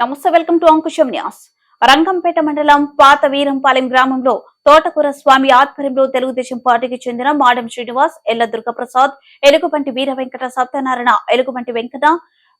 నమస్తే welcome to Ankusam Nyas. Rangampeta మండలం పాత వీరంపాలెం గ్రామంలో తోటకూర స్వామి ఆధ్వర్యంలో తెలుగుదేశం పార్టీకి చెందిన మాడం శ్రీనివాస్ ఎల్ల దుర్గప్రసాద్ ఎలుగుబంటి వీర వెంకట సత్యనారాయణ ఎలుగుబంటి వెంకట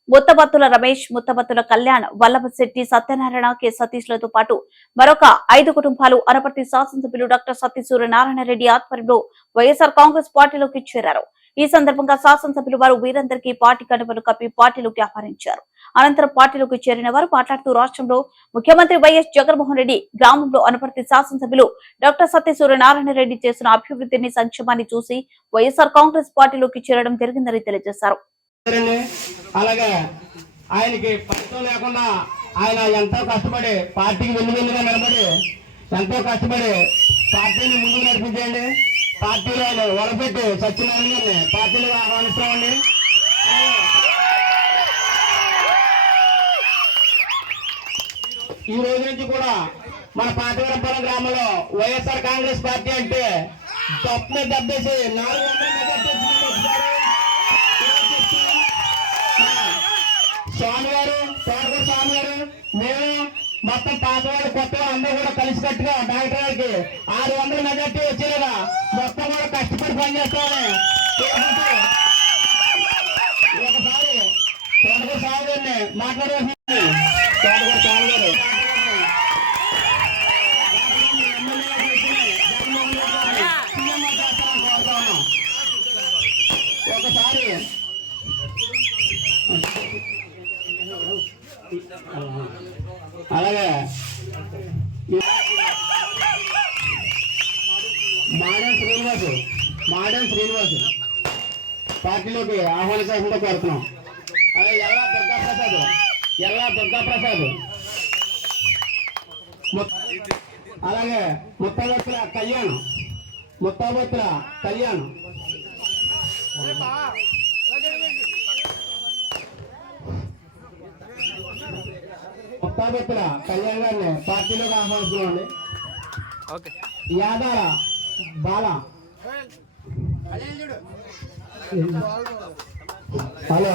ముత్తబత్తుల రమేష్ ముత్తబత్తుల కళ్యాణ్ వల్లభశెట్టి సత్యనారాయణ కె. సతీష్లతో పాటు మరొక ఐదు కుటుంబాలు అనపర్తి శాసనసభ్యులు డాక్టర్ సతీ సూర్యనారాయణ రెడ్డి ఆధ్వర్యంలో వైఎస్ఆర్ కాంగ్రెస్ పార్టీలోకి చేరారు. ఈ సందర్భంగా శాసనసభ్యులు వారు వీరందరికీ పార్టీ కనుమలు కప్పి పార్టీలోకి ఆహ్వానించారు. అనంతరం పార్టీలోకి చేరిన వారు మాట్లాడుతూ రాష్ట్రంలో ముఖ్యమంత్రి వైఎస్ జగన్మోహన్ రెడ్డి గ్రామంలో అనుపర్తి శాసనసభ్యులు డాక్టర్ సత్య సూర్యనారాయణ రెడ్డి చేసిన అభివృద్ధిని సంక్షేమాన్ని చూసి వైఎస్ఆర్ కాంగ్రెస్ పార్టీలోకి చేరడం జరిగిందని తెలియజేశారు. అలాగే ఆయనకి ఫలితం లేకుండా ఆయన ఎంతో కష్టపడి పార్టీకి వెన్నువెన్నుగా నిలబడి ఎంతో కష్టపడి పార్టీని ముందుకు నడిపించేయండి. పార్టీలో ఆయన వలపెట్టి సత్యనారాయణ గారిని పార్టీలో ఆహ్వానిస్తామండి ఈ రోజు నుంచి కూడా మన పాతవరపాలెం గ్రామంలో వైఎస్ఆర్ కాంగ్రెస్ పార్టీ అంటే తప్పని దెబ్బేసి నాలుగు వందల మెజార్టీ వచ్చిందండి ఒకసారి. స్వామి గారు తోటకూర స్వామి గారు మేము మొత్తం పాత వాళ్ళు కొత్త వాళ్ళు అందరూ కూడా కలిసికట్టుగా డాక్టర్ గారికి ఆరు వందల మెజార్టీ వచ్చేలాగా మొత్తం కూడా కష్టపడి పనిచేస్తామని కోరుకుంటూ ఒకసారి తోటకూర స్వామి గారిని మాట్లాడవలసింది తోటకూర స్వామి గారు ఒకసారి అలాగే. మాడన్ శ్రీనివాసు మాడన్ శ్రీనివాసు. పార్టీలోకి ఆహ్వానించాల్సిందే కోరుతున్నాం. అలాగే ఎల్లా దుర్గాప్రసాద్ ఎల్లా దుర్గా ప్రసాద్ అలాగే ముత్తాబత్తుల కళ్యాణ్ ముత్తాబత్తుల కళ్యాణ్. ముత్తాబత్తుల కళ్యాణ్ గారిని పార్టీలోకి ఆహ్వానిస్తున్నామండి యాదాల బాల. హలో.